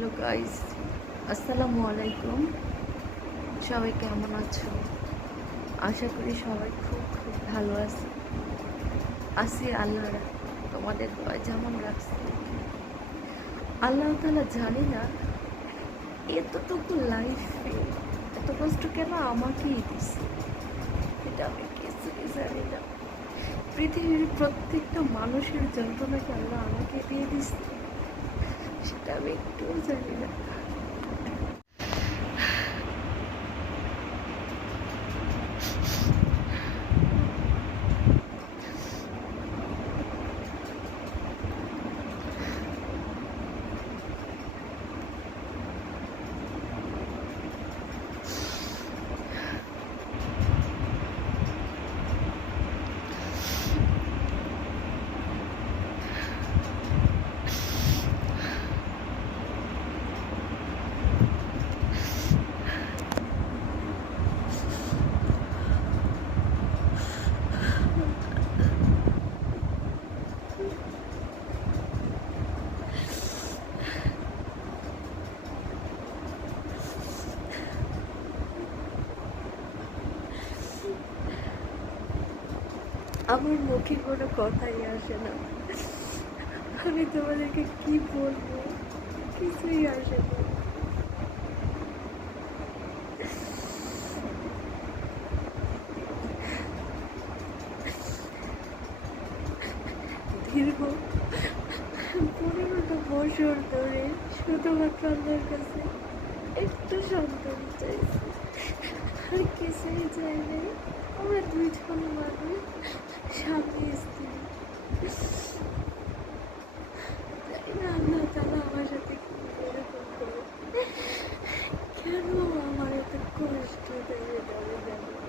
Hello guys, আসসালামু আলাইকুম। সবাই কেমন আছো? আশা করি সবাই খুব খুব ভালো আছে। আসি আল্লাহর তোমাদের দোয়া যেমন রাখছে। আল্লাহ তাআলা জানি না এতটুকু লাইফে এত কষ্ট কেন আমাকেই দিছে, এটা আমি কিছুই জানি না। পৃথিবীর প্রত্যেকটা মানুষের যন্ত্রণাকে আল্লাহ আমাকে দিয়ে দিছে, সেটা আমি একটুও জানি না। আমার মুখে কোনো কথাই আসে না, আমি তোমাদেরকে কি বলবো, কিছুই আসে না। দীর্ঘ 15টা বছর ধরে শুধুমাত্র আল্লাহর কাছে একটু সন্তান চাইছি, আর কিছুই চাই নাই। আমরা দুইজন মানুষ, স্বামী স্ত্রী। তাই না আল্লাহ তাআলা আমার সাথে কি এরকম করে, কেন আমার এত কষ্ট দেয় এটা আমি জানি না।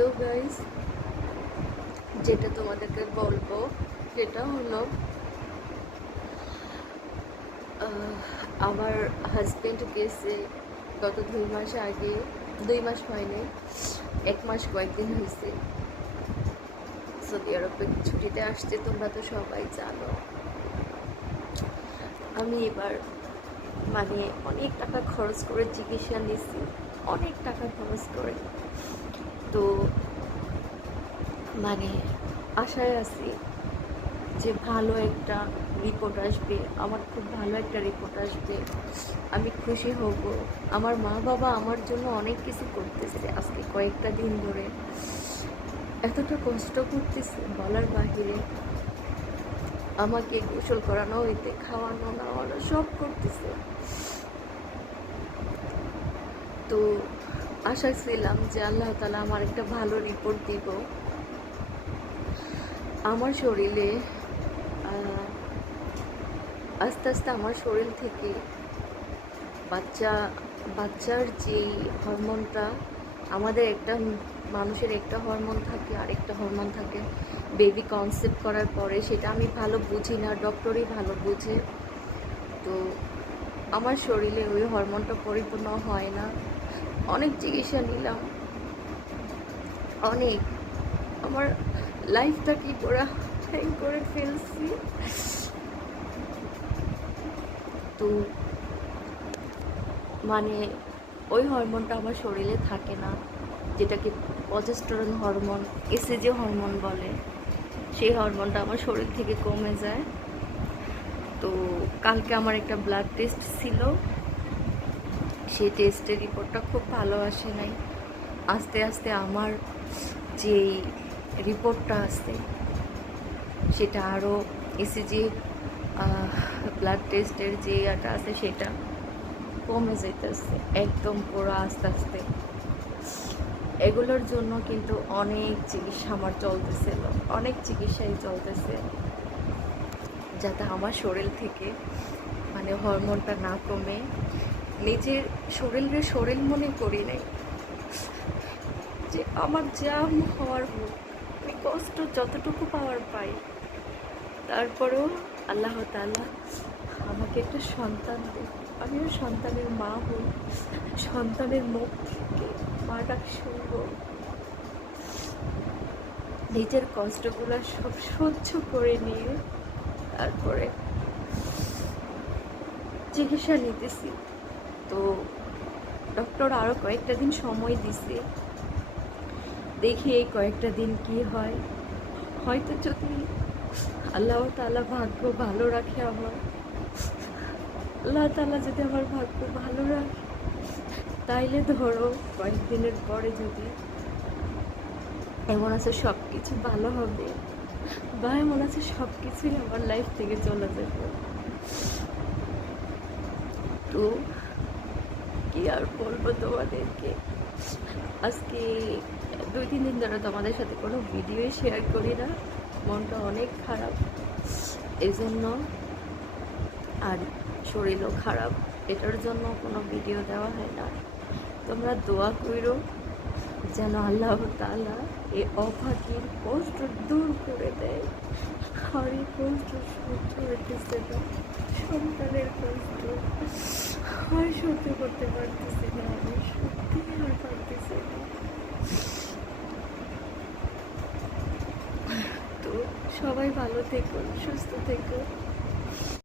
তো গাইস, যেটা তোমাদেরকে বলবো সেটা হলো আমার হাজব্যান্ড গেছে গত 2 মাস আগে। 2 মাস হয়নি, 1 মাস কয়েকদিন হয়েছে। সৌদি আরবে ছুটিতে আসছে, তোমরা তো সবাই জানো। আমি এবার মানে অনেক টাকা খরচ করে চিকিৎসা নিয়েছি, অনেক টাকা খরচ করে। তো মানে আশায় আছি যে ভালো একটা রিপোর্ট আসবে, আমার খুব ভালো একটা রিপোর্ট আসবে, আমি খুশি হব। আমার মা বাবা আমার জন্য অনেক কিছু করতেছে, আজকে কয়েকটা দিন ধরে এতটা কষ্ট করতেছে বলার বাহিরে। আমাকে গোসল করানো হইতে খাওয়ানো নাওয়ানো সব করতেছে। তো আশা ছিলাম যে আল্লাহ তাআলা আমার একটা ভালো রিপোর্ট দিব। আমার শরীরে আস্তে আস্তে আমার শরীর থেকে বাচ্চার যেই হরমোনটা, আমাদের একটা মানুষের একটা হরমোন থাকে, আরেকটা হরমোন থাকে বেবি কনসেপ্ট করার পরে, সেটা আমি ভালো বুঝি না, ডক্টরই ভালো বুঝে। তো আমার শরীরে ওই হরমোনটা পরিপূর্ণ হয় না। অনেক চিকিৎসা নিলাম, অনেক, আমার লাইফটা কি পুরা হ্যাং করে ফেলছি। তো মানে ওই হরমোনটা আমার শরীরে থাকে না, যেটাকে প্রজেস্টেরন হরমোন, এসএজি হরমোন বলে, সেই হরমোনটা আমার শরীর থেকে কমে যায়। তো কালকে আমার একটা ব্লাড টেস্ট ছিল, সেই টেস্টের রিপোর্টটা খুব ভালো আসে নাই। আস্তে আস্তে আমার যেই রিপোর্টটা আছে সেটা আরও, এসিজি ব্লাড টেস্টের যে ইয়েটা আছে সেটা কমে যেতেছে একদম পুরো আস্তে আস্তে। এগুলোর জন্য কিন্তু অনেক চিকিৎসা আমার চলতেছিল, অনেক চিকিৎসাই চলতেছে, যাতে আমার শরীর থেকে মানে হরমোনটা না কমে। নিজের শরীরের শরীর মনে করি নাই, যে আমার যা হওয়ার হোক, আমি কষ্ট যতটুকু পাওয়ার পাই, তারপরেও আল্লাহ তাআলা আমাকে একটা সন্তান দেয়, আমিও সন্তানের মা হই, সন্তানের মুখ থেকে মা ডাক শুনবো। নিজের কষ্টগুলো সব সহ্য করে নিয়ে তারপরে চিকিৎসা নিতেছি। তো ডক্টর আরও কয়েকটা দিন সময় দিছে, দেখি এই কয়েকটা দিন কি হয়। হয়তো যদি আল্লাহ তাআলা ভাগ্য ভালো রাখে, আল্লাহ তাআলা যদি আমার ভাগ্য ভালো রাখে, তাইলে ধরো কয়েকদিনের পরে যদি এমন আছে সব কিছু ভালো হবে, বা এমন আছে সব কিছুই আমার লাইফ থেকে চলে যাবে। তো কি আর বলবো তোমাদেরকে, আজকে 2-3 দিন ধরে তোমাদের সাথে কোনো ভিডিও শেয়ার করি না, মনটা অনেক খারাপ এই জন্য, আর শরীরও খারাপ, এটার জন্য কোনো ভিডিও দেওয়া হয় না। তোমরা দোয়া করো যেন আল্লাহ তাআলা এই অভাগীর কষ্ট দূর করে দেয়। আর এই কষ্ট সহ্য হইতেছে না, সন্তানের কষ্ট আর সহ্য করতে পারতেছি না, আমি সত্যি আর পারতেছি না। তো সবাই ভালো থেকো, সুস্থ থেকো।